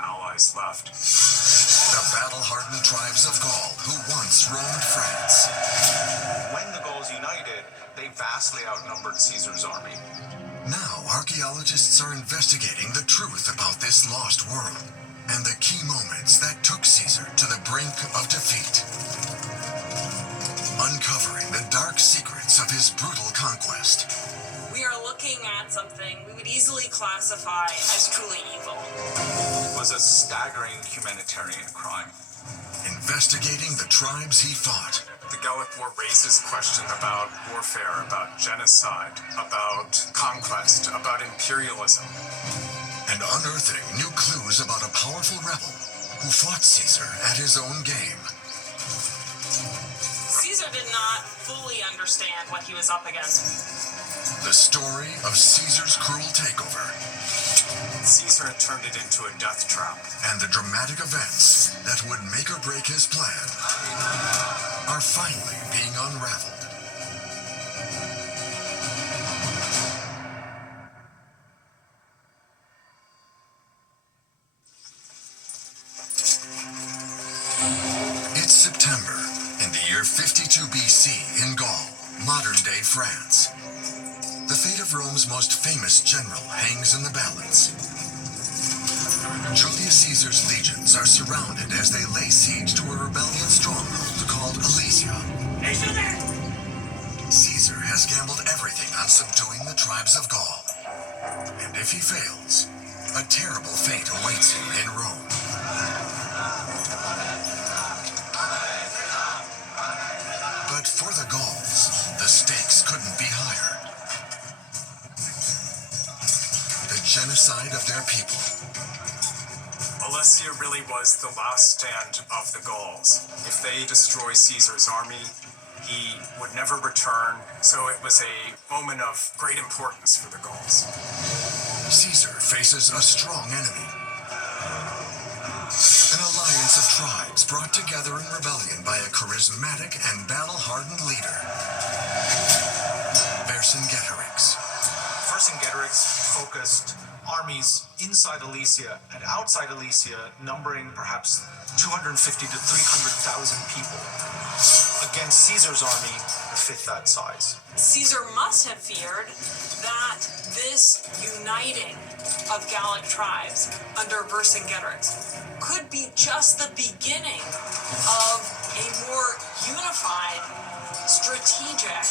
allies left. The battle-hardened tribes of Gaul who once roamed France. When the Gauls united, they vastly outnumbered Caesar's army. Now, archaeologists are investigating the truth about this lost world and the key moments that took Caesar to the brink of defeat. Uncovering the dark secrets of his brutal conquest. We are looking at something we would easily classify as truly evil. It was a staggering humanitarian crime. Investigating the tribes he fought. The Gallic War raises questions about warfare, about genocide, about conquest, about imperialism. And unearthing new clues about a powerful rebel who fought Caesar at his own game. Caesar did not fully understand what he was up against. The story of Caesar's cruel takeover. Caesar turned it into a death trap. And the dramatic events that would make or break his plan are finally being unraveled. It's September in the year 52 BC in Gaul, modern-day France. The fate of Rome's most famous general hangs in the balance. Julius Caesar's legions are surrounded as they lay siege to a rebellion stronghold called Alesia. Caesar has gambled everything on subduing the tribes of Gaul. And if he fails, a terrible fate awaits him in Rome. But for the Gauls, the stakes couldn't be higher. The genocide of their people. Alesia really was the last stand of the Gauls. If they destroy Caesar's army, he would never return, so it was a moment of great importance for the Gauls. Caesar faces a strong enemy. An alliance of tribes brought together in rebellion by a charismatic and battle-hardened leader. Vercingetorix. Vercingetorix focused armies inside Alesia and outside Alesia, numbering perhaps 250 to 300,000 people, against Caesar's army, a fifth that size. Caesar must have feared that this uniting of Gallic tribes under Vercingetorix could be just the beginning of a more unified, strategic,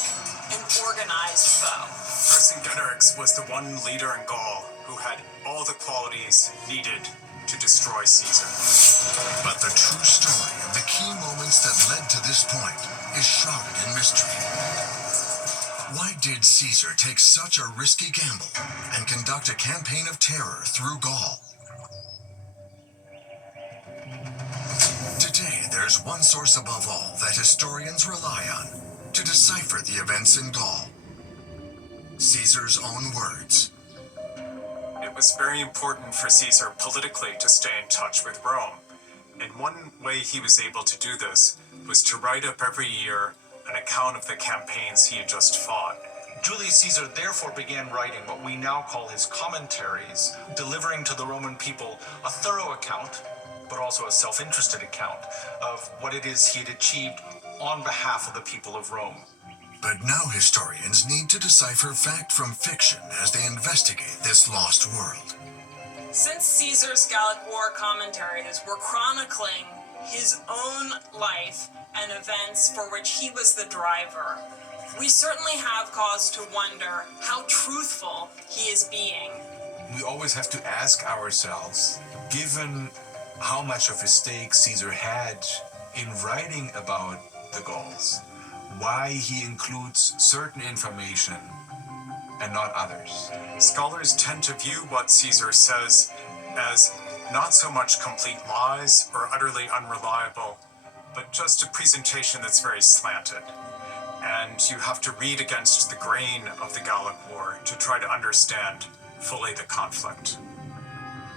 and organized foe. Vercingetorix was the one leader in Gaul who had all the qualities needed to destroy Caesar. But the true story of the key moments that led to this point is shrouded in mystery. Why did Caesar take such a risky gamble and conduct a campaign of terror through Gaul? Today, there's one source above all that historians rely on to decipher the events in Gaul. Caesar's own words. It was very important for Caesar politically to stay in touch with Rome. And one way he was able to do this was to write up every year an account of the campaigns he had just fought. Julius Caesar therefore began writing what we now call his commentaries, delivering to the Roman people a thorough account, but also a self-interested account of what it is he had achieved on behalf of the people of Rome. But now historians need to decipher fact from fiction as they investigate this lost world. Since Caesar's Gallic War commentaries were chronicling his own life and events for which he was the driver, we certainly have cause to wonder how truthful he is being. We always have to ask ourselves, given how much of a stake Caesar had in writing about the Gauls, why he includes certain information and not others. Scholars tend to view what Caesar says as not so much complete lies or utterly unreliable, but just a presentation that's very slanted. And you have to read against the grain of the Gallic War to try to understand fully the conflict.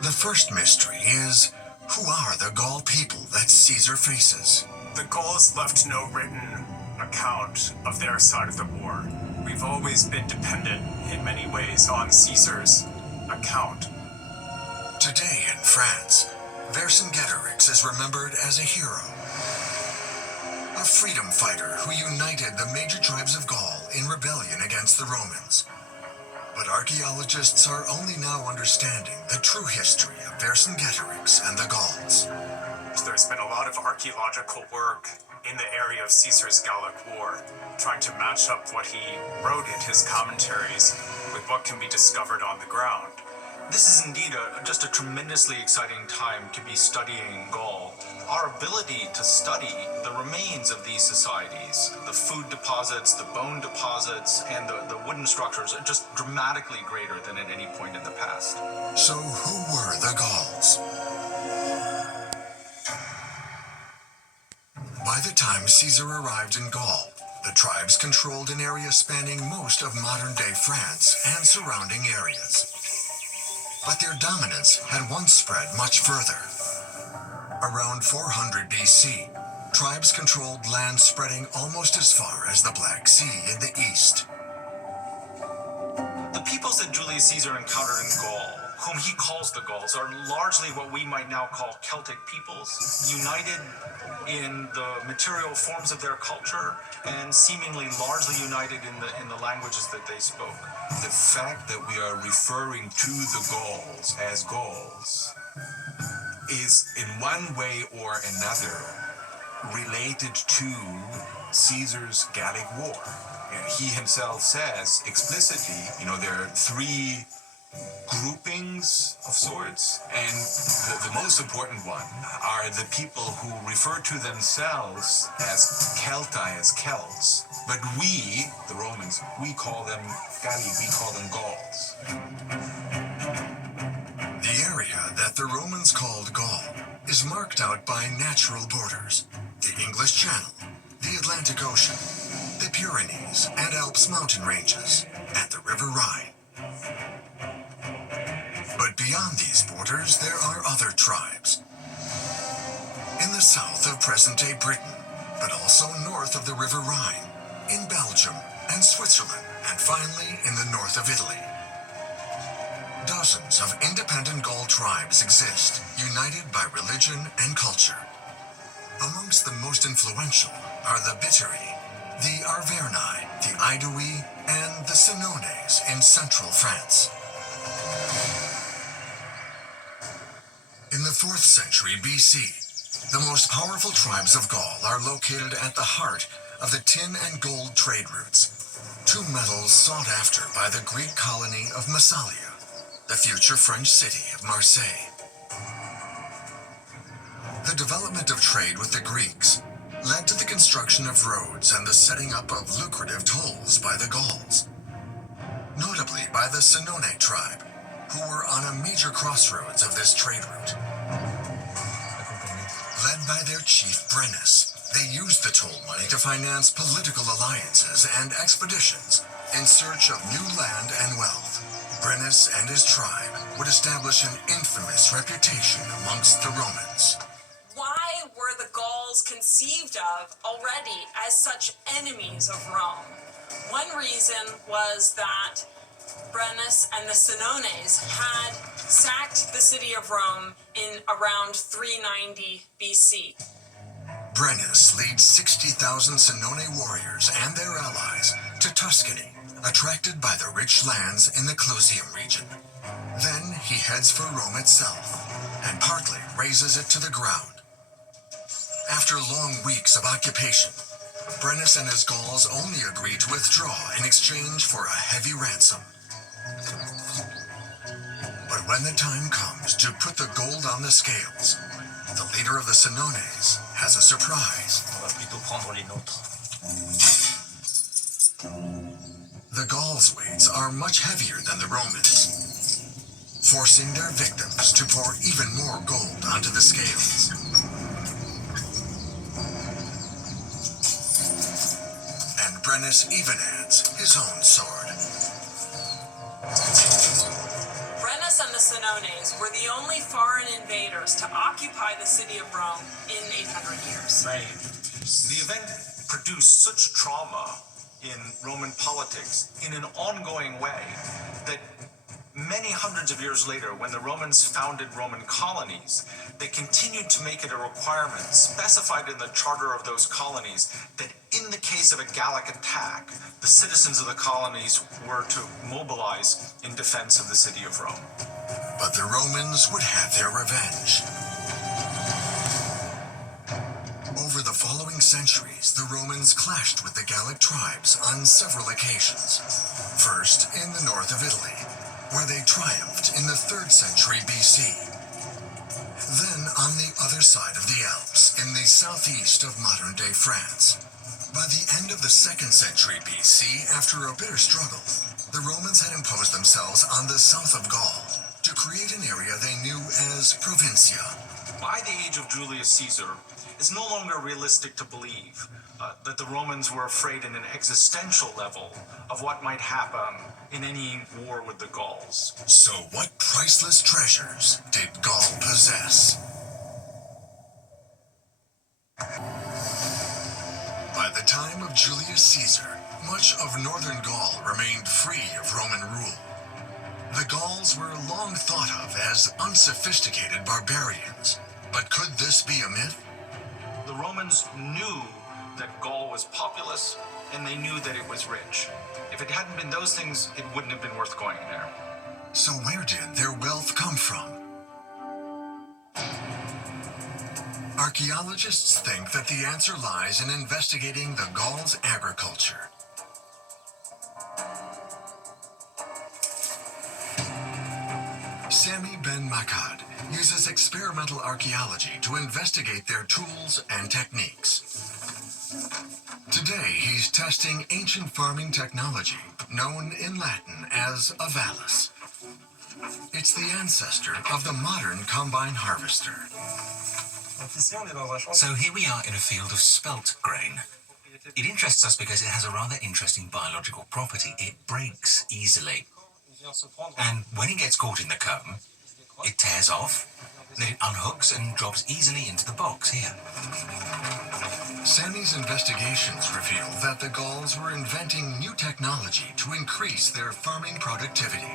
The first mystery is, who are the Gaul people that Caesar faces? The Gauls left no written account of their side of the war. We've always been dependent in many ways on Caesar's account. Today in France, Vercingetorix is remembered as a hero, a freedom fighter who united the major tribes of Gaul in rebellion against the Romans. But archaeologists are only now understanding the true history of Vercingetorix and the Gauls. There's been a lot of archaeological work in the area of Caesar's Gallic War, trying to match up what he wrote in his commentaries with what can be discovered on the ground. This is indeed just a tremendously exciting time to be studying Gaul. Our ability to study the remains of these societies, the food deposits, the bone deposits, and the wooden structures are just dramatically greater than at any point in the past. So who were the Gauls? By the time Caesar arrived in Gaul, the tribes controlled an area spanning most of modern-day France and surrounding areas. But their dominance had once spread much further. Around 400 BC, tribes controlled land spreading almost as far as the Black Sea in the east. The peoples that Julius Caesar encountered in Gaul, whom he calls the Gauls, are largely what we might now call Celtic peoples, united in the material forms of their culture and seemingly largely united in the languages that they spoke. The fact that we are referring to the Gauls as Gauls is in one way or another related to Caesar's Gallic War. And he himself says explicitly, there are three groupings of sorts, and the most important one are the people who refer to themselves as Celti, as Celts, but we, the Romans, we call them Galli, we call them Gauls. The area that the Romans called Gaul is marked out by natural borders: the English Channel, the Atlantic Ocean, the Pyrenees and Alps mountain ranges, and the River Rhine. But beyond these borders, there are other tribes. In the south of present-day Britain, but also north of the River Rhine, in Belgium and Switzerland, and finally in the north of Italy. Dozens of independent Gaul tribes exist, united by religion and culture. Amongst the most influential are the Bituri, the Arverni, the Aedui, and the Senones in central France. In the 4th century BC, the most powerful tribes of Gaul are located at the heart of the tin and gold trade routes, two metals sought after by the Greek colony of Massalia, the future French city of Marseille. The development of trade with the Greeks led to the construction of roads and the setting up of lucrative tolls by the Gauls, notably by the Senone tribe, who were on a major crossroads of this trade route. Led by their chief Brennus, they used the toll money to finance political alliances and expeditions in search of new land and wealth. Brennus and his tribe would establish an infamous reputation amongst the Romans. Why were the Gauls conceived of already as such enemies of Rome? One reason was that Brennus and the Senones had sacked the city of Rome in around 390 BC. Brennus leads 60,000 Senone warriors and their allies to Tuscany, attracted by the rich lands in the Clusium region. Then he heads for Rome itself, and partly razes it to the ground. After long weeks of occupation, Brennus and his Gauls only agree to withdraw in exchange for a heavy ransom. But when the time comes to put the gold on the scales, the leader of the Senones has a surprise. The Gauls' weights are much heavier than the Romans, forcing their victims to pour even more gold onto the scales. And Brennus even adds his own sword. Brennus and the Senones were the only foreign invaders to occupy the city of Rome in 800 years. The event produced such trauma in Roman politics in an ongoing way that Many hundreds of years later, when the Romans founded Roman colonies, they continued to make it a requirement specified in the charter of those colonies that in the case of a Gallic attack, the citizens of the colonies were to mobilize in defense of the city of Rome. But the Romans would have their revenge. Over the following centuries, the Romans clashed with the Gallic tribes on several occasions. First, in the north of Italy, where they triumphed in the 3rd century BC. Then on the other side of the Alps, in the southeast of modern-day France. By the end of the 2nd century BC, after a bitter struggle, the Romans had imposed themselves on the south of Gaul to create an area they knew as Provincia. By the age of Julius Caesar, it's no longer realistic to believe that the Romans were afraid in an existential level of what might happen in any war with the Gauls. So what priceless treasures did Gaul possess? By the time of Julius Caesar, much of northern Gaul remained free of Roman rule. The Gauls were long thought of as unsophisticated barbarians. But could this be a myth? The Romans knew that Gaul was populous, and they knew that it was rich. If it hadn't been those things, it wouldn't have been worth going there. So where did their wealth come from? Archaeologists think that the answer lies in investigating the Gauls' agriculture. Sami Ben Makad uses experimental archaeology to investigate their tools and techniques. Today, he's testing ancient farming technology, known in Latin as a vallus. It's the ancestor of the modern combine harvester. So here we are in a field of spelt grain. It interests us because it has a rather interesting biological property. It breaks easily. And when it gets caught in the comb, it tears off, then it unhooks and drops easily into the box here. Sami's investigations reveal that the Gauls were inventing new technology to increase their farming productivity.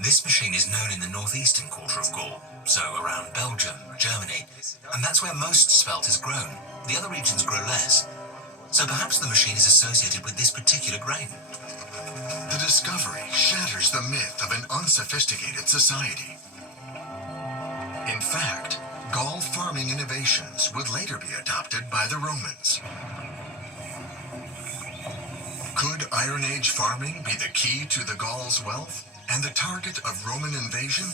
This machine is known in the northeastern quarter of Gaul, so around Belgium, Germany, and that's where most spelt is grown. The other regions grow less. So perhaps the machine is associated with this particular grain. The discovery shatters the myth of an unsophisticated society. In fact, Gaul farming innovations would later be adopted by the Romans. Could Iron Age farming be the key to the Gauls' wealth and the target of Roman invasion?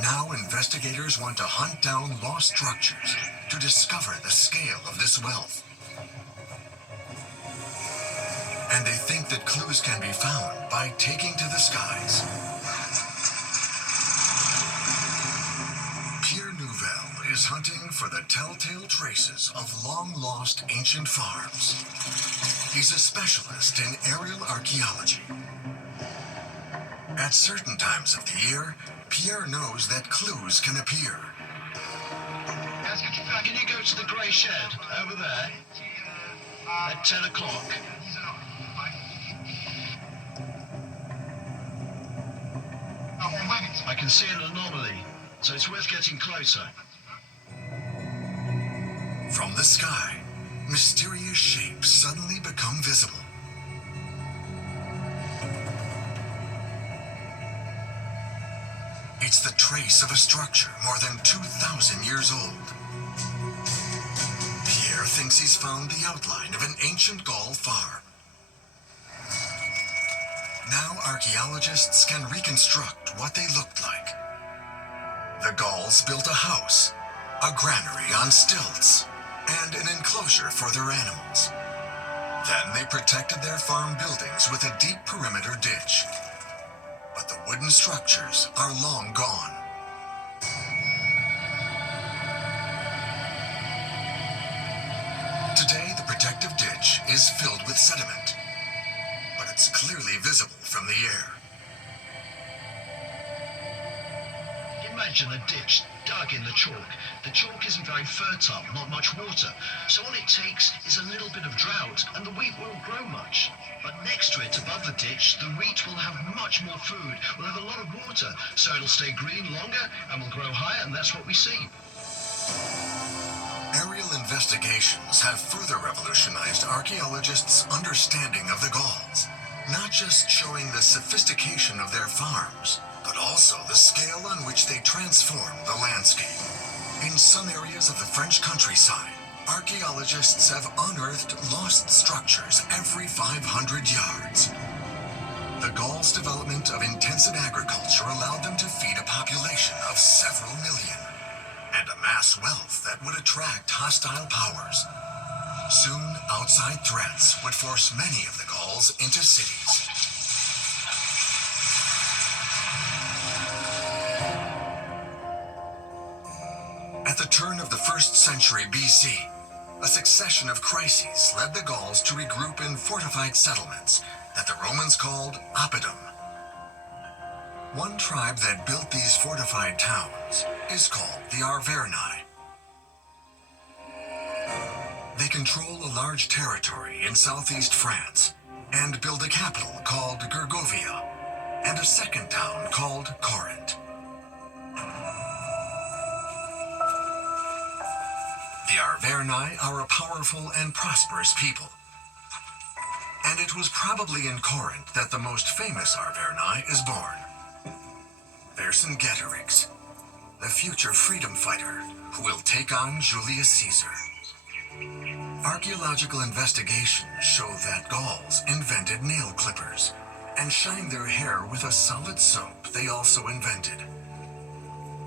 Now investigators want to hunt down lost structures to discover the scale of this wealth. And they think that clues can be found by taking to the skies. Pierre Nouvel is hunting for the telltale traces of long-lost ancient farms. He's a specialist in aerial archaeology. At certain times of the year, Pierre knows that clues can appear. Can you go to the grey shed over there at 10 o'clock? I can see an anomaly, so it's worth getting closer. From the sky, mysterious shapes suddenly become visible. It's the trace of a structure more than 2,000 years old. Pierre thinks he's found the outline of an ancient Gaul farm. Now archaeologists can reconstruct what they looked like. The Gauls built a house, a granary on stilts, and an enclosure for their animals. Then they protected their farm buildings with a deep perimeter ditch. But the wooden structures are long gone. Today, the protective ditch is filled with sediment, but it's clearly visible from the air. Imagine a ditch dug in the chalk. The chalk isn't very fertile, not much water, so all it takes is a little bit of drought and the wheat won't grow much. But next to it, above the ditch, the wheat will have much more food, will have a lot of water, so it'll stay green longer and will grow higher, and that's what we see. Aerial investigations have further revolutionized archaeologists' understanding of the Gauls, not just showing the sophistication of their farms, but also the scale on which they transform the landscape. In some areas of the French countryside, archaeologists have unearthed lost structures every 500 yards. The Gauls' development of intensive agriculture allowed them to feed a population of several million and amass wealth that would attract hostile powers. Soon, outside threats would force many of the Gauls into cities. At the turn of the 1st century BC, a succession of crises led the Gauls to regroup in fortified settlements that the Romans called oppidum. One tribe that built these fortified towns is called the Arverni. They control a large territory in southeast France and build a capital called Gergovia and a second town called Corinth. The Arverni are a powerful and prosperous people. And it was probably in Corinth that the most famous Arverni is born. Vercingetorix, the future freedom fighter who will take on Julius Caesar. Archaeological investigations show that Gauls invented nail clippers and shined their hair with a solid soap they also invented.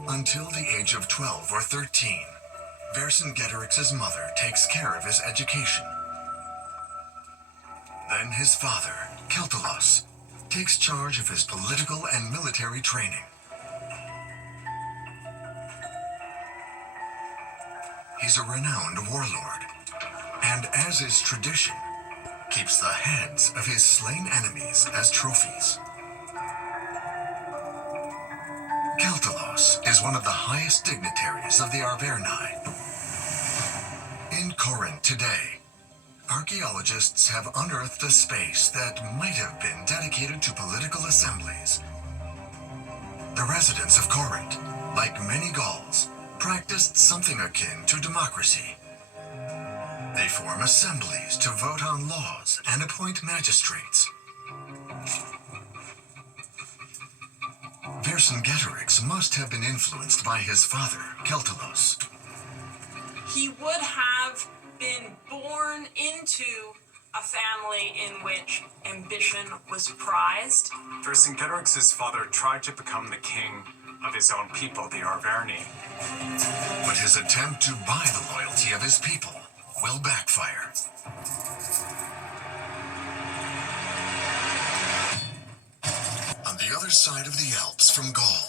Until the age of 12 or 13, Vercingetorix's mother takes care of his education. Then his father, Celtulos, takes charge of his political and military training. He's a renowned warlord, and as is tradition, keeps the heads of his slain enemies as trophies. Celtulos is one of the highest dignitaries of the Arverni. In Corinth today, archaeologists have unearthed a space that might have been dedicated to political assemblies. The residents of Corinth, like many Gauls, practiced something akin to democracy. They form assemblies to vote on laws and appoint magistrates. Vercingetorix must have been influenced by his father, Celtulos. He would have been born into a family in which ambition was prized. Vercingetorix's father tried to become the king of his own people, the Arverni. But his attempt to buy the loyalty of his people will backfire. On the other side of the Alps from Gaul,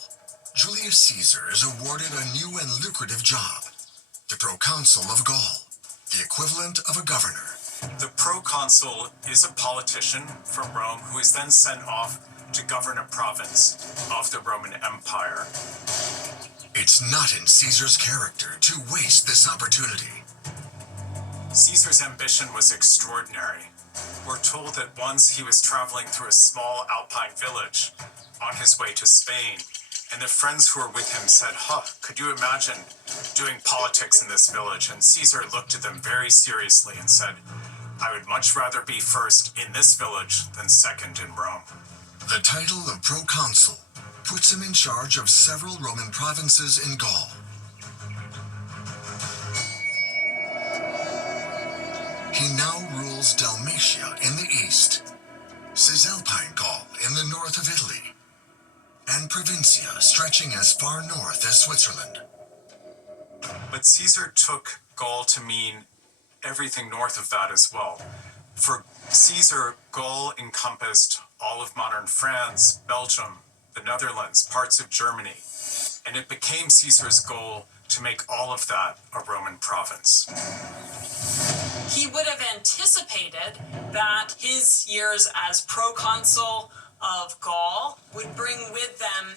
Julius Caesar is awarded a new and lucrative job, the proconsul of Gaul, the equivalent of a governor. The proconsul is a politician from Rome who is then sent off to govern a province of the Roman Empire. It's not in Caesar's character to waste this opportunity. Caesar's ambition was extraordinary. We're told that once he was traveling through a small alpine village on his way to Spain, and the friends who were with him said, could you imagine doing politics in this village? And Caesar looked at them very seriously and said, I would much rather be first in this village than second in Rome. The title of proconsul puts him in charge of several Roman provinces in Gaul. He now rules Dalmatia in the east, Cisalpine Gaul in the north of Italy, and Provincia stretching as far north as Switzerland. But Caesar took Gaul to mean everything north of that as well. For Caesar, Gaul encompassed all of modern France, Belgium, the Netherlands, parts of Germany, and it became Caesar's goal to make all of that a Roman province. He would have anticipated that his years as proconsul of Gaul would bring with them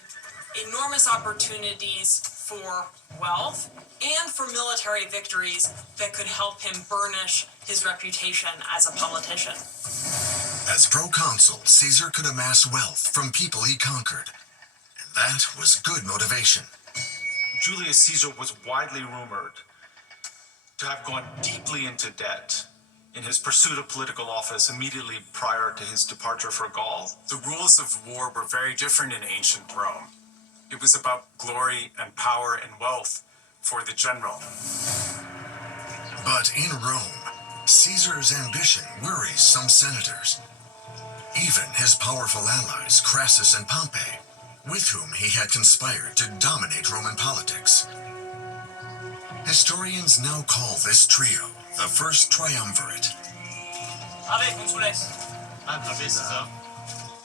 enormous opportunities for wealth and for military victories that could help him burnish his reputation as a politician. As proconsul, Caesar could amass wealth from people he conquered, and that was good motivation. Julius Caesar was widely rumored to have gone deeply into debt in his pursuit of political office immediately prior to his departure for Gaul. The rules of war were very different in ancient Rome. It was about glory and power and wealth for the general. But in Rome, Caesar's ambition worries some senators. Even his powerful allies, Crassus and Pompey, with whom he had conspired to dominate Roman politics. Historians now call this trio the First Triumvirate.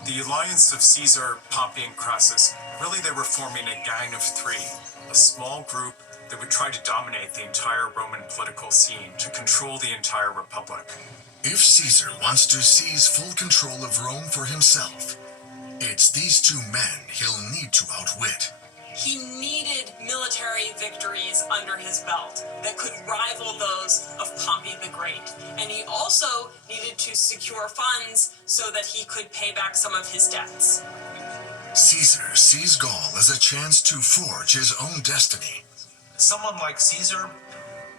The alliance of Caesar, Pompey, and Crassus, really they were forming a gang of three, a small group that would try to dominate the entire Roman political scene, to control the entire republic. If Caesar wants to seize full control of Rome for himself, it's these two men he'll need to outwit. He needed military victories under his belt that could rival those of Pompey the Great. And he also needed to secure funds so that he could pay back some of his debts. Caesar sees Gaul as a chance to forge his own destiny. Someone like Caesar,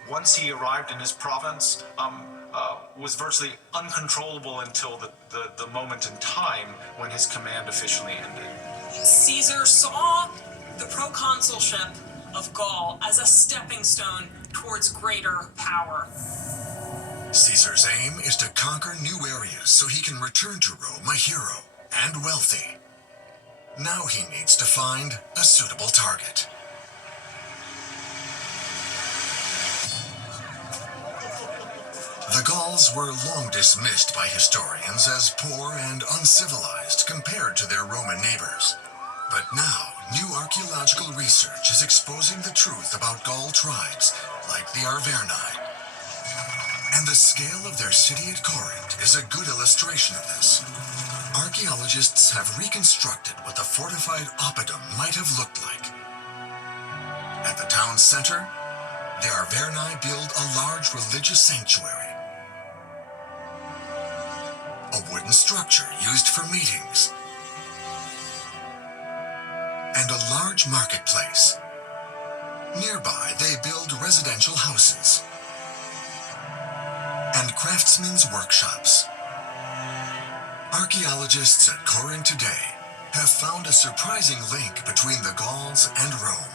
once he arrived in his province, was virtually uncontrollable until the moment in time when his command officially ended. Caesar saw the proconsulship of Gaul as a stepping stone towards greater power. Caesar's aim is to conquer new areas so he can return to Rome a hero and wealthy. Now he needs to find a suitable target. The Gauls were long dismissed by historians as poor and uncivilized compared to their Roman neighbors. But now, new archaeological research is exposing the truth about Gaul tribes, like the Arverni. And the scale of their city at Corinth is a good illustration of this. Archaeologists have reconstructed what the fortified oppidum might have looked like. At the town's center, the Arverni build a large religious sanctuary. A wooden structure used for meetings. And a large marketplace. Nearby, they build residential houses and craftsmen's workshops. Archaeologists at Corinth today have found a surprising link between the Gauls and Rome.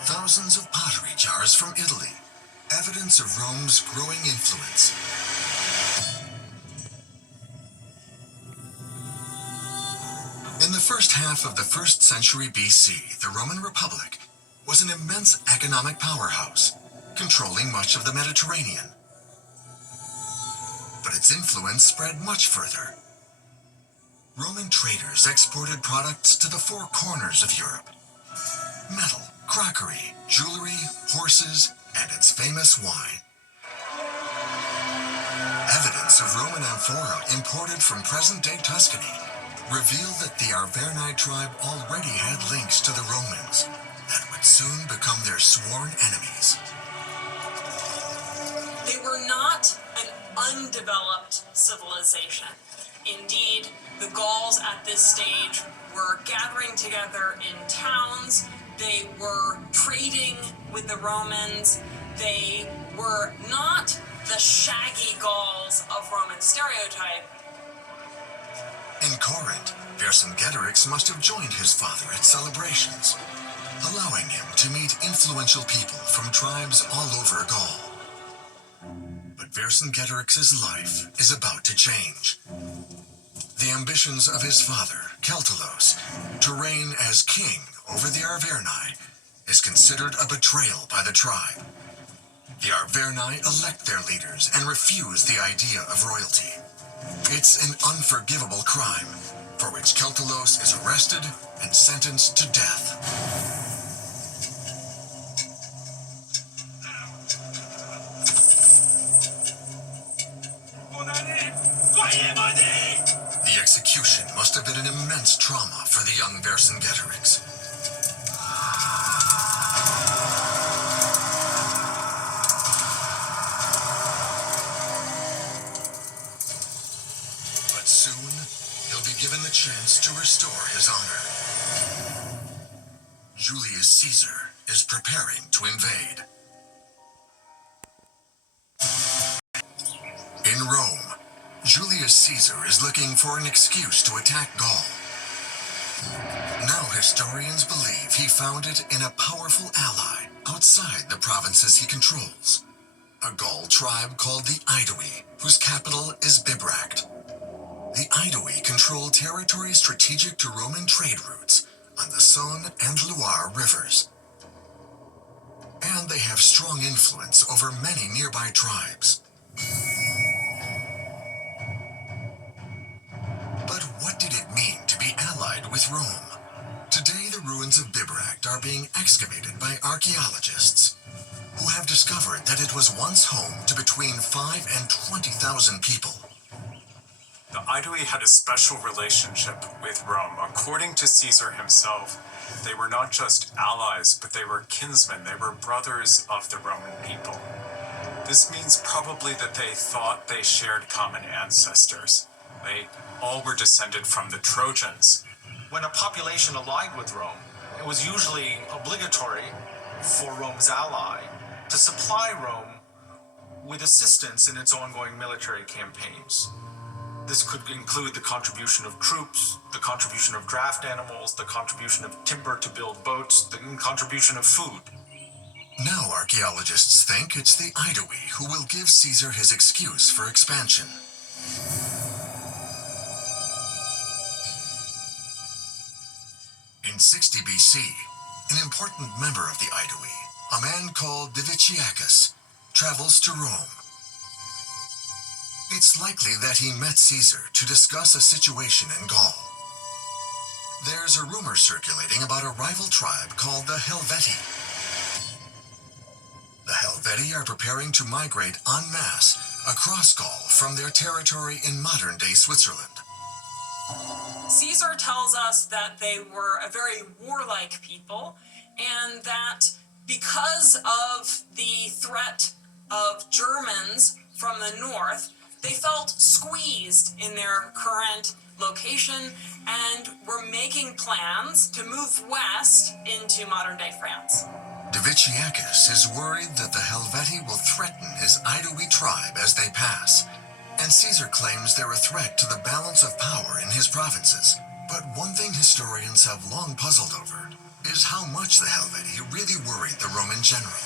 Thousands of pottery jars from Italy, evidence of Rome's growing influence. In the first half of the 1st century BC, the Roman Republic was an immense economic powerhouse, controlling much of the Mediterranean. But its influence spread much further. Roman traders exported products to the four corners of Europe. Metal, crockery, jewelry, horses, and its famous wine. Evidence of Roman amphora imported from present-day Tuscany revealed that the Arverni tribe already had links to the Romans that would soon become their sworn enemies. They were not an undeveloped civilization. Indeed, the Gauls at this stage were gathering together in towns. They were trading with the Romans. They were not the shaggy Gauls of Roman stereotype. In Corinth, Vercingetorix must have joined his father at celebrations, allowing him to meet influential people from tribes all over Gaul. But Vercingetorix's life is about to change. The ambitions of his father, Celtulos, to reign as king over the Arverni is considered a betrayal by the tribe. The Arverni elect their leaders and refuse the idea of royalty. It's an unforgivable crime, for which Celtulos is arrested and sentenced to death. The execution must have been an immense trauma for the young Vercingetorix. chance to restore his honor. Julius Caesar is preparing to invade. In Rome, Julius Caesar is looking for an excuse to attack Gaul. Now historians believe he found it in a powerful ally outside the provinces he controls, a Gaul tribe called the Aedui, whose capital is Bibracte. The Aedui control territory strategic to Roman trade routes on the Saône and Loire rivers. And they have strong influence over many nearby tribes. But what did it mean to be allied with Rome? Today, the ruins of Bibracte are being excavated by archaeologists who have discovered that it was once home to between 5,000 and 20,000 people. The Aedui had a special relationship with Rome. According to Caesar himself, they were not just allies, but they were kinsmen. They were brothers of the Roman people. This means probably that they thought they shared common ancestors. They all were descended from the Trojans. When a population allied with Rome, it was usually obligatory for Rome's ally to supply Rome with assistance in its ongoing military campaigns. This could include the contribution of troops, the contribution of draft animals, the contribution of timber to build boats, the contribution of food. Now archaeologists think it's the Aedui who will give Caesar his excuse for expansion. In 60 BC, an important member of the Aedui, a man called Diviciacus, travels to Rome. It's likely that he met Caesar to discuss a situation in Gaul. There's a rumor circulating about a rival tribe called the Helvetii. The Helvetii are preparing to migrate en masse across Gaul from their territory in modern-day Switzerland. Caesar tells us that they were a very warlike people, and that because of the threat of Germans from the north, they felt squeezed in their current location and were making plans to move west into modern-day France. Diviciacus is worried that the Helvetii will threaten his Aedui tribe as they pass, and Caesar claims they're a threat to the balance of power in his provinces. But one thing historians have long puzzled over is how much the Helvetii really worried the Roman general.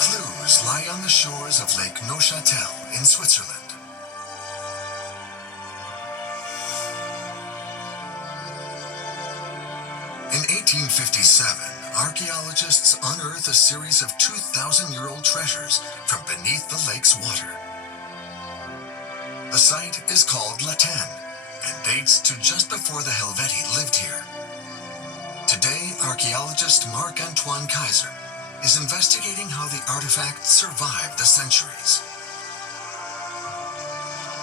Clues lie on the shores of Lake Neuchâtel in Switzerland. In 1857, archaeologists unearth a series of 2,000-year-old treasures from beneath the lake's water. The site is called La Tène and dates to just before the Helvetii lived here. Today, archaeologist Marc-Antoine Kaiser is investigating how the artifacts survived the centuries.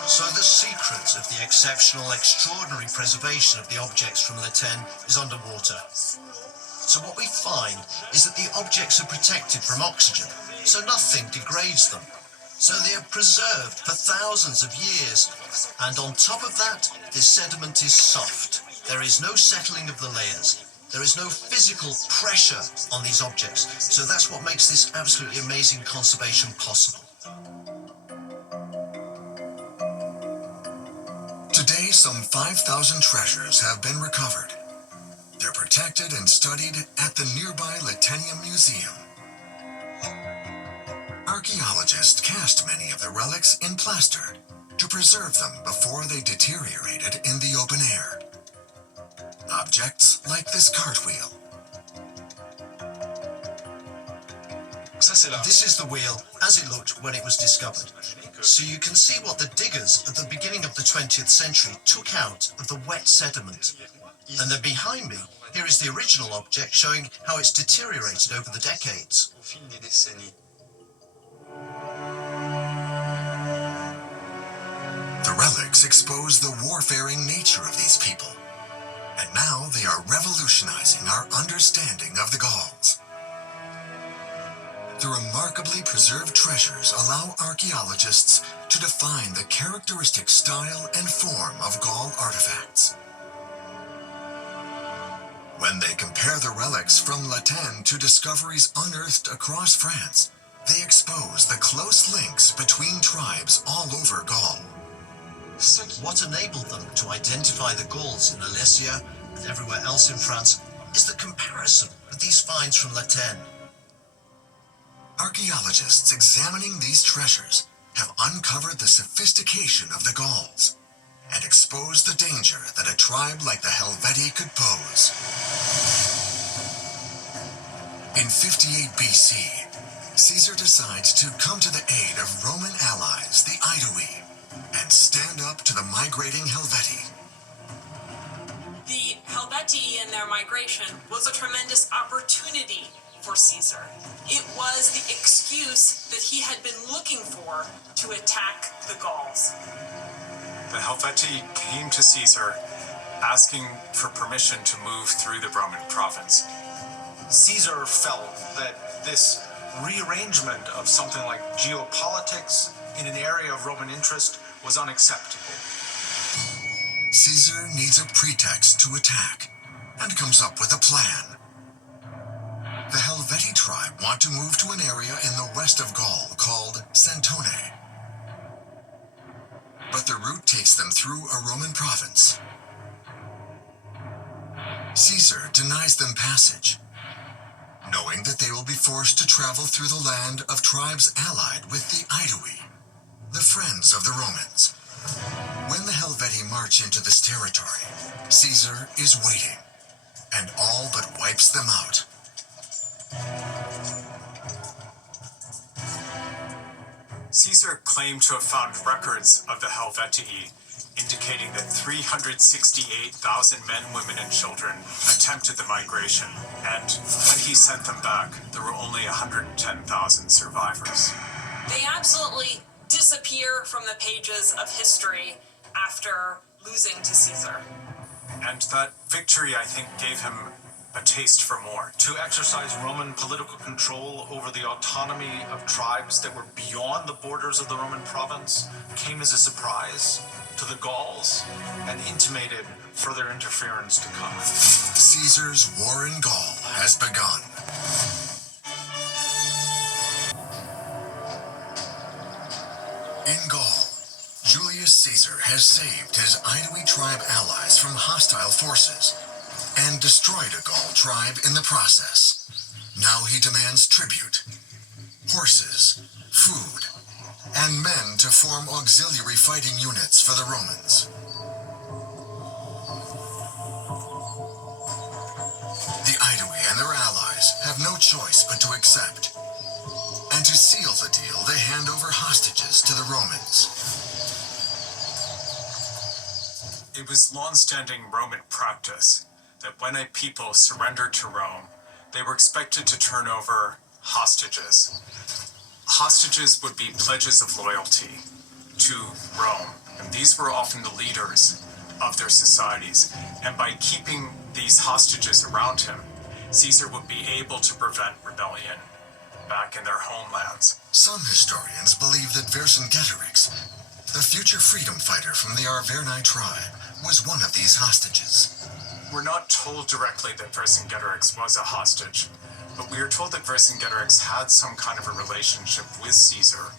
So the secret of the exceptional, extraordinary preservation of the objects from La Tène is underwater. So what we find is that the objects are protected from oxygen, so nothing degrades them. So they are preserved for thousands of years. And on top of that, this sediment is soft. There is no settling of the layers. There is no physical pressure on these objects. So that's what makes this absolutely amazing conservation possible. Today, some 5,000 treasures have been recovered. They're protected and studied at the nearby Latinium Museum. Archaeologists cast many of the relics in plaster to preserve them before they deteriorated in the open air. Objects like this cartwheel. This is the wheel as it looked when it was discovered. So you can see what the diggers at the beginning of the 20th century took out of the wet sediment. And then behind me, here is the original object showing how it's deteriorated over the decades. The relics expose the warfaring nature of these people, and now they are revolutionizing our understanding of the Gauls. The remarkably preserved treasures allow archaeologists to define the characteristic style and form of Gaul artifacts. When they compare the relics from La Tène to discoveries unearthed across France, they expose the close links between tribes all over Gaul. So what enabled them to identify the Gauls in Alesia and everywhere else in France is the comparison with these finds from La Tène. Archaeologists examining these treasures have uncovered the sophistication of the Gauls and exposed the danger that a tribe like the Helvetii could pose. In 58 BC, Caesar decides to come to the aid of Roman allies, the Aedui, and stand up to the migrating Helvetii. The Helvetii and their migration was a tremendous opportunity for Caesar. It was the excuse that he had been looking for to attack the Gauls. The Helvetii came to Caesar asking for permission to move through the Roman province. Caesar felt that this rearrangement of something like geopolitics in an area of Roman interest was unacceptable. Caesar needs a pretext to attack and comes up with a plan. The Helvetii tribe want to move to an area in the west of Gaul called Santone. But the route takes them through a Roman province. Caesar denies them passage, knowing that they will be forced to travel through the land of tribes allied with the Aedui, the friends of the Romans. When the Helvetii march into this territory, Caesar is waiting, and all but wipes them out. Caesar claimed to have found records of the Helvetii indicating that 368,000 men, women, and children attempted the migration, and when he sent them back, there were only 110,000 survivors. They absolutely disappear from the pages of history after losing to Caesar. And that victory, I think, gave him a taste for more. To exercise Roman political control over the autonomy of tribes that were beyond the borders of the Roman province came as a surprise to the Gauls and intimated further interference to come. Caesar's war in Gaul has begun. In Gaul, Julius Caesar has saved his Aedui tribe allies from hostile forces and destroyed a Gaul tribe in the process. Now he demands tribute, horses, food, and men to form auxiliary fighting units for the Romans. The Aedui and their allies have no choice but to accept. And to seal the deal, they hand over hostages to the Romans. It was long-standing Roman practice that when a people surrendered to Rome, they were expected to turn over hostages. Hostages would be pledges of loyalty to Rome, and these were often the leaders of their societies. And by keeping these hostages around him, Caesar would be able to prevent rebellion back in their homelands. Some historians believe that Vercingetorix, the future freedom fighter from the Arverni tribe, was one of these hostages. We're not told directly that Vercingetorix was a hostage, but we are told that Vercingetorix had some kind of a relationship with Caesar.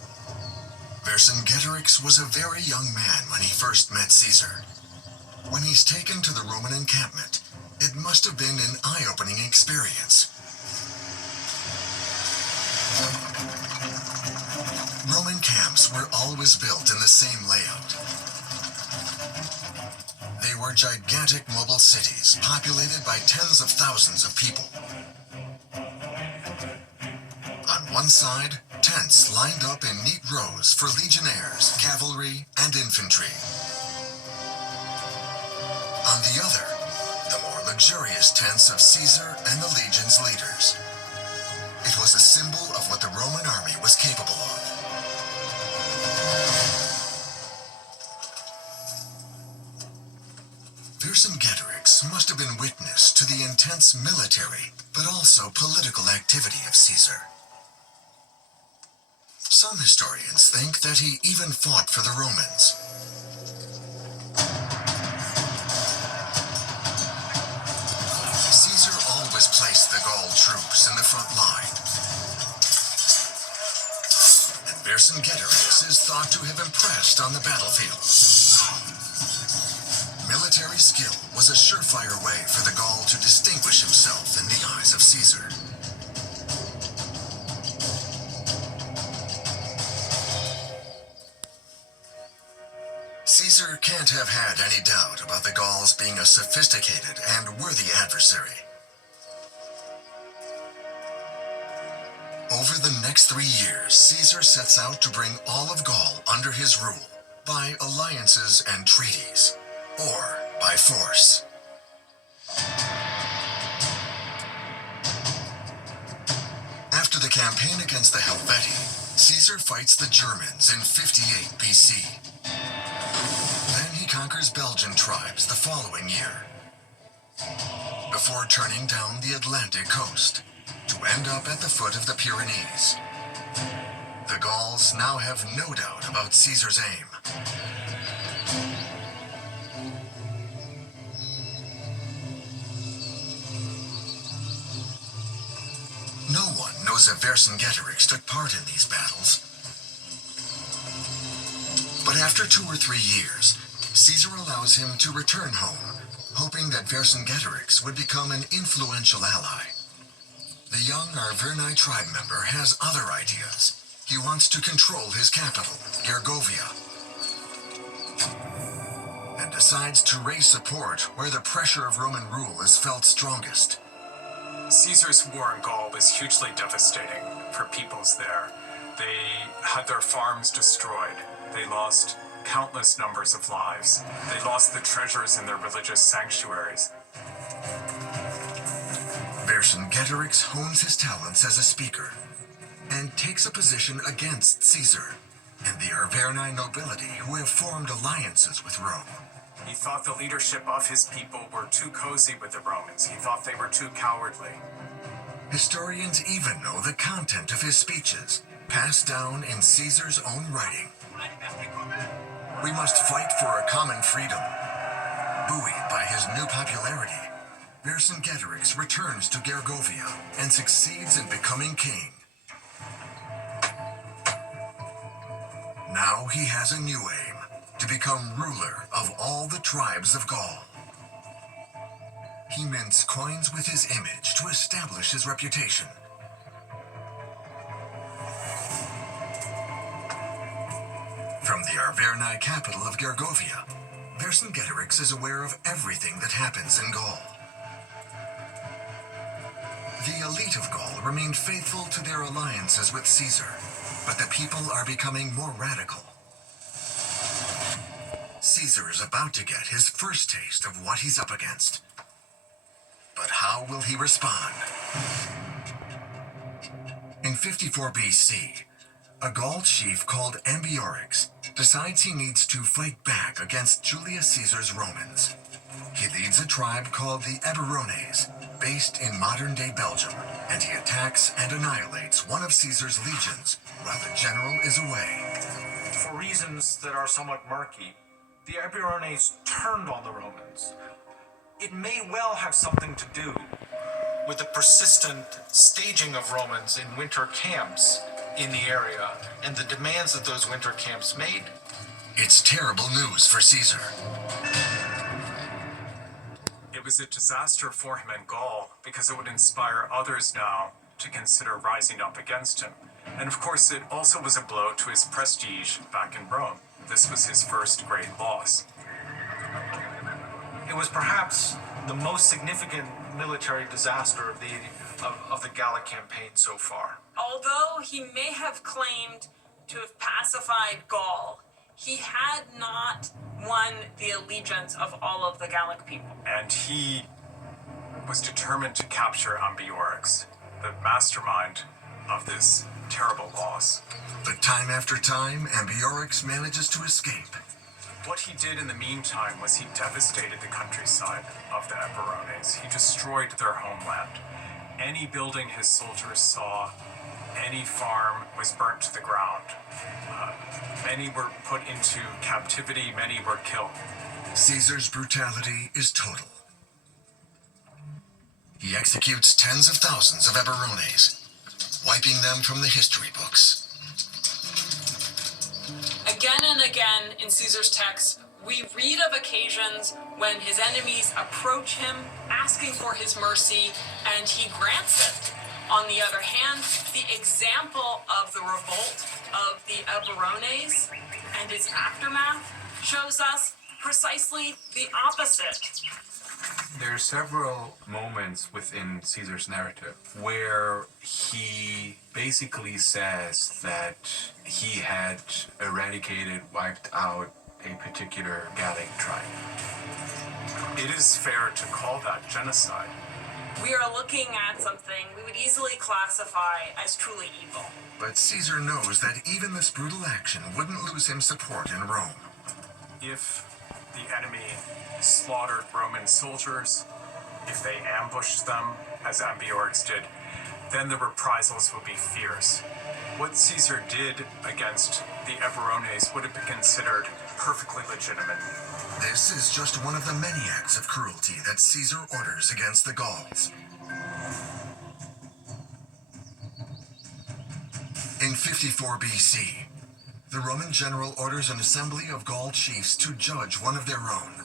Vercingetorix was a very young man when he first met Caesar. When he's taken to the Roman encampment, it must have been an eye-opening experience. Roman camps were always built in the same layout. They were gigantic mobile cities populated by tens of thousands of people. On one side, tents lined up in neat rows for legionnaires, cavalry, and infantry. On the other, the more luxurious tents of Caesar and the legion's leaders. It was a symbol of what the Roman army was capable of. Vercingetorix must have been witness to the intense military, but also political activity of Caesar. Some historians think that he even fought for the Romans. Caesar always placed the Gaul troops in the front line. And Vercingetorix is thought to have impressed on the battlefield. Military skill was a surefire way for the Gaul to distinguish himself in the eyes of Caesar. Caesar can't have had any doubt about the Gauls being a sophisticated and worthy adversary. Over the next 3 years, Caesar sets out to bring all of Gaul under his rule by alliances and treaties, or by force. After the campaign against the Helvetii, Caesar fights the Germans in 58 BC. Then he conquers Belgian tribes the following year, before turning down the Atlantic coast to end up at the foot of the Pyrenees. The Gauls now have no doubt about Caesar's aim. No one knows if Vercingetorix took part in these battles. But after 2 or 3 years, Caesar allows him to return home, hoping that Vercingetorix would become an influential ally. The young Arverni tribe member has other ideas. He wants to control his capital, Gergovia, and decides to raise support where the pressure of Roman rule is felt strongest. Caesar's war in Gaul was hugely devastating for peoples there. They had their farms destroyed. They lost countless numbers of lives. They lost the treasures in their religious sanctuaries. Vercingetorix hones his talents as a speaker and takes a position against Caesar and the Arverni nobility who have formed alliances with Rome. He thought the leadership of his people were too cozy with the Romans. He thought they were too cowardly. Historians even know the content of his speeches, passed down in Caesar's own writing. We must fight for a common freedom. Buoyed by his new popularity, Vercingetorix returns to Gergovia and succeeds in becoming king. Now he has a new aim, to become ruler of all the tribes of Gaul. He mints coins with his image to establish his reputation. From the Arverni capital of Gergovia, Vercingetorix is aware of everything that happens in Gaul. The elite of Gaul remained faithful to their alliances with Caesar, but the people are becoming more radical. Caesar is about to get his first taste of what he's up against. But how will he respond? In 54 BC, a Gaul chief called Ambiorix decides he needs to fight back against Julius Caesar's Romans. He leads a tribe called the Eburones, based in modern-day Belgium, and he attacks and annihilates one of Caesar's legions while the general is away. For reasons that are somewhat murky, the Eburones turned on the Romans. It may well have something to do with the persistent staging of Romans in winter camps in the area and the demands that those winter camps made. It's terrible news for Caesar. It was a disaster for him in Gaul because it would inspire others now to consider rising up against him. And of course, it also was a blow to his prestige back in Rome. This was his first great loss. It was perhaps the most significant military disaster of the Gallic campaign so far. Although he may have claimed to have pacified Gaul, he had not won the allegiance of all of the Gallic people. And he was determined to capture Ambiorix, the mastermind of this terrible loss. But time after time, Ambiorix manages to escape. What he did in the meantime was he devastated the countryside of the Eburones. He destroyed their homeland. Any building his soldiers saw, any farm was burnt to the ground. Many were put into captivity, many were killed. Caesar's brutality is total. He executes tens of thousands of Eburones, wiping them from the history books. Again and again in Caesar's text, we read of occasions when his enemies approach him asking for his mercy, and he grants it. On the other hand, the example of the revolt of the Eburones and its aftermath shows us precisely the opposite. There are several moments within Caesar's narrative where he basically says that he had eradicated, wiped out a particular Gallic tribe. It is fair to call that genocide. We are looking at something we would easily classify as truly evil. But Caesar knows that even this brutal action wouldn't lose him support in Rome. If the enemy slaughtered Roman soldiers, if they ambushed them, as Ambiorix did, then the reprisals would be fierce. What Caesar did against the Eburones would have been considered perfectly legitimate. This is just one of the many acts of cruelty that Caesar orders against the Gauls. In 54 BC, the Roman general orders an assembly of Gaul chiefs to judge one of their own.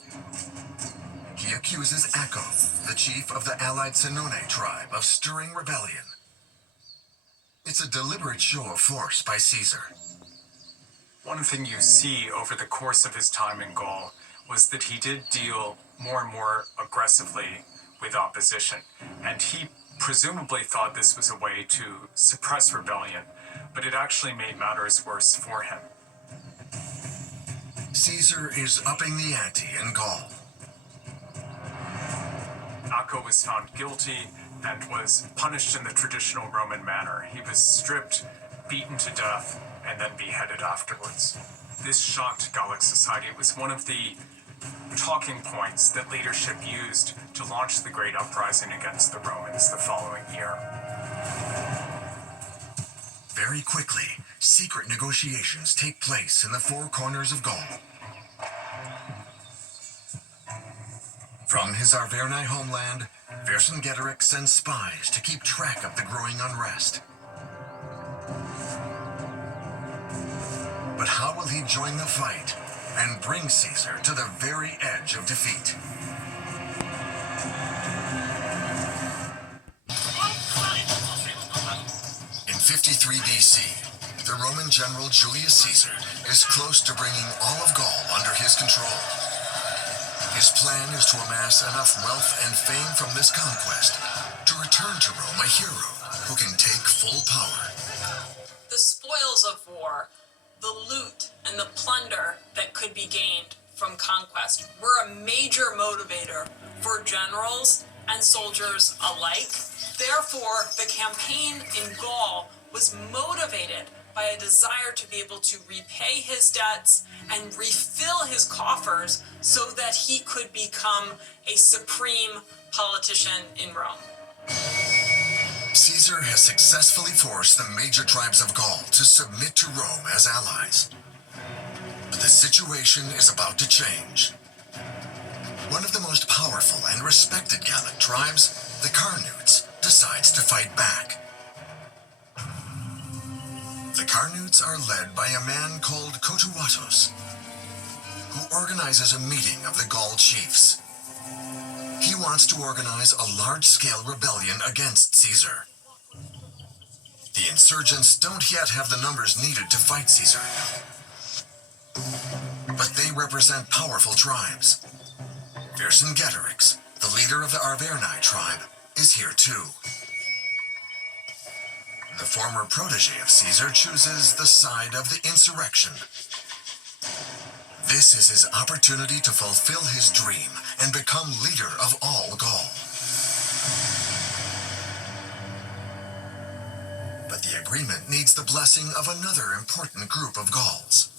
He accuses Acco, the chief of the allied Senone tribe, of stirring rebellion. It's a deliberate show of force by Caesar. One thing you see over the course of his time in Gaul was that he did deal more and more aggressively with opposition, and he presumably thought this was a way to suppress rebellion, but it actually made matters worse for him. Caesar is upping the ante in Gaul. Acco was found guilty and was punished in the traditional Roman manner. He was stripped, beaten to death, and then beheaded afterwards. This shocked Gallic society. It was one of the talking points that leadership used to launch the Great Uprising against the Romans the following year. Very quickly, secret negotiations take place in the four corners of Gaul. From his Arverni homeland, Vercingetorix sends spies to keep track of the growing unrest. But how will he join the fight and bring Caesar to the very edge of defeat? In 53 BC, the Roman general Julius Caesar is close to bringing all of Gaul under his control. His plan is to amass enough wealth and fame from this conquest to return to Rome a hero who can take full power. The spoils of war, the loot and the plunder that could be gained from conquest were a major motivator for generals and soldiers alike. Therefore, the campaign in Gaul was motivated by a desire to be able to repay his debts and refill his coffers so that he could become a supreme politician in Rome. Caesar has successfully forced the major tribes of Gaul to submit to Rome as allies. But the situation is about to change. One of the most powerful and respected Gallic tribes, the Carnutes, decides to fight back. The Carnutes are led by a man called Cotuatus, who organizes a meeting of the Gaul chiefs. He wants to organize a large-scale rebellion against Caesar. The insurgents don't yet have the numbers needed to fight Caesar, but they represent powerful tribes. Vercingetorix, the leader of the Arverni tribe, is here too. The former protege of Caesar chooses the side of the insurrection. This is his opportunity to fulfill his dream and become leader of all Gaul. But the agreement needs the blessing of another important group of Gauls.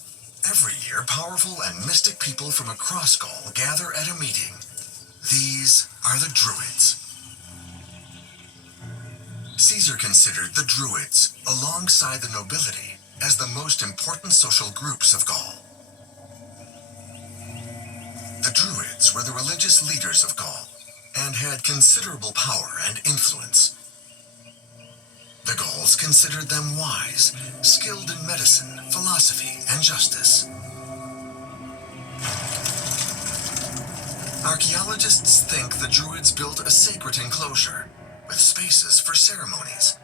Every year, powerful and mystic people from across Gaul gather at a meeting. These are the Druids. Caesar considered the Druids, alongside the nobility, as the most important social groups of Gaul. The Druids were the religious leaders of Gaul and had considerable power and influence. The Gauls considered them wise, skilled in medicine, philosophy, and justice. Archaeologists think the Druids built a sacred enclosure with spaces for ceremonies.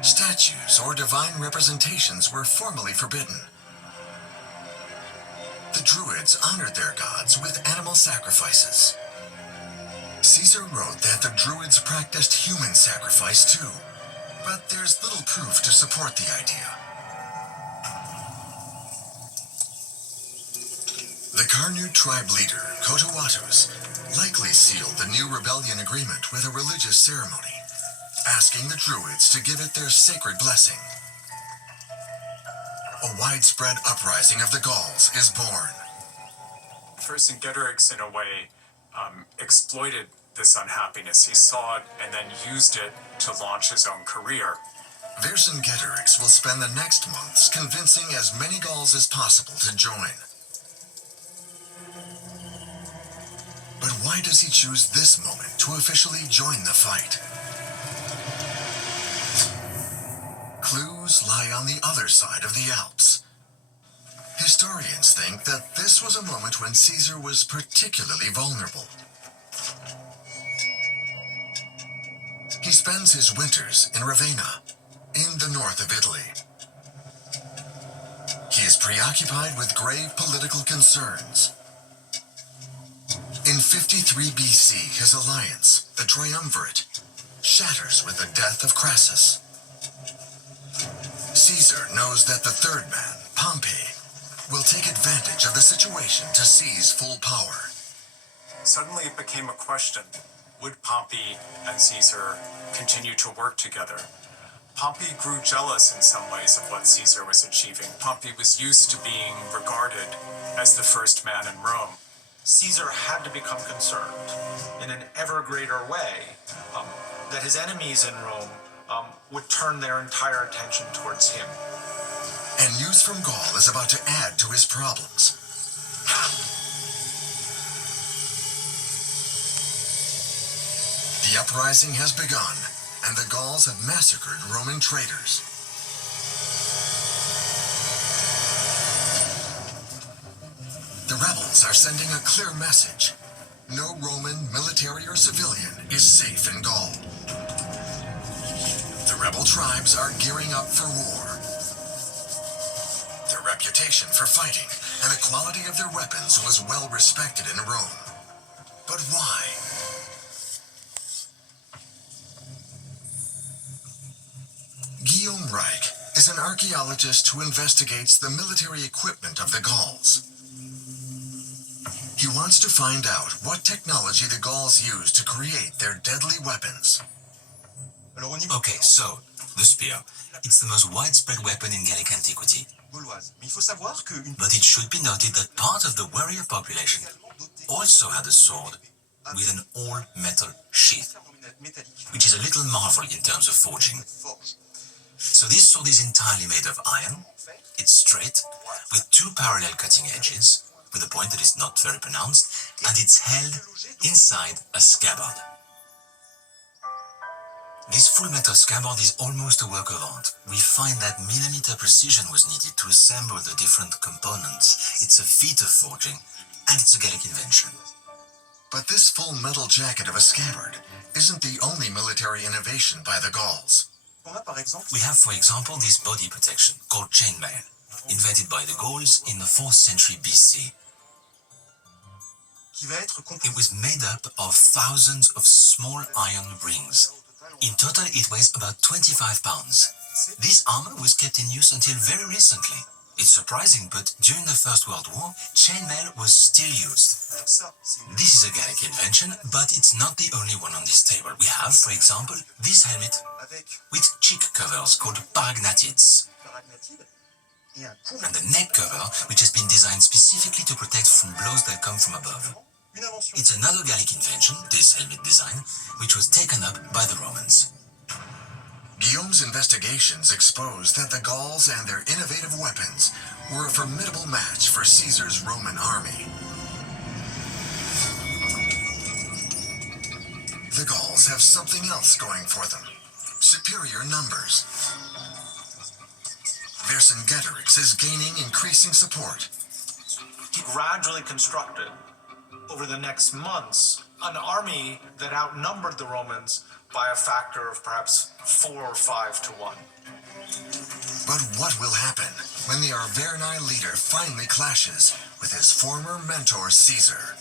Statues or divine representations were formally forbidden. The Druids honored their gods with animal sacrifices. Caesar wrote that the Druids practiced human sacrifice too, but there's little proof to support the idea. The Carnute tribe leader, Cotahuatos, likely sealed the new rebellion agreement with a religious ceremony, asking the Druids to give it their sacred blessing. A widespread uprising of the Gauls is born. Vercingetorix, in a way, exploited this unhappiness. He saw it and then used it to launch his own career. Vercingetorix will spend the next months convincing as many Gauls as possible to join. But why does he choose this moment to officially join the fight? Clues lie on the other side of the Alps. Historians think that this was a moment when Caesar was particularly vulnerable. He spends his winters in Ravenna, in the north of Italy. He is preoccupied with grave political concerns. In 53 BC, his alliance, the Triumvirate, shatters with the death of Crassus. Caesar knows that the third man, Pompey, will take advantage of the situation to seize full power. Suddenly it became a question. Would Pompey and Caesar continue to work together? Pompey grew jealous in some ways of what Caesar was achieving. Pompey was used to being regarded as the first man in Rome. Caesar had to become concerned in an ever greater way that his enemies in Rome would turn their entire attention towards him. And news from Gaul is about to add to his problems. The uprising has begun, and the Gauls have massacred Roman traitors. The rebels are sending a clear message. No Roman, military or civilian, is safe in Gaul. The rebel tribes are gearing up for war. Their reputation for fighting and the quality of their weapons was well respected in Rome. But why? Guillaume Reich is an archaeologist who investigates the military equipment of the Gauls. He wants to find out what technology the Gauls used to create their deadly weapons. Okay, so, the spear. It's the most widespread weapon in Gallic antiquity. But it should be noted that part of the warrior population also had a sword with an all-metal sheath, which is a little marvel in terms of forging. So this sword is entirely made of iron, it's straight, with two parallel cutting edges, with a point that is not very pronounced, and it's held inside a scabbard. This full metal scabbard is almost a work of art. We find that millimeter precision was needed to assemble the different components. It's a feat of forging, and it's a Gallic invention. But this full metal jacket of a scabbard isn't the only military innovation by the Gauls. We have, for example, this body protection called chainmail, invented by the Gauls in the 4th century BC. It was made up of thousands of small iron rings. In total, it weighs about 25 pounds. This armor was kept in use until very recently. It's surprising, but during the First World War, chainmail was still used. This is a Gallic invention, but it's not the only one on this table. We have, for example, this helmet with cheek covers called paragnatids, and a neck cover which has been designed specifically to protect from blows that come from above. It's another Gallic invention, this helmet design, which was taken up by the Romans. Guillaume's investigations exposed that the Gauls and their innovative weapons were a formidable match for Caesar's Roman army. The Gauls have something else going for them: superior numbers. Vercingetorix is gaining increasing support. He gradually constructed, over the next months, an army that outnumbered the Romans by a factor of perhaps 4 or 5 to 1. But what will happen when the Arverni leader finally clashes with his former mentor Caesar?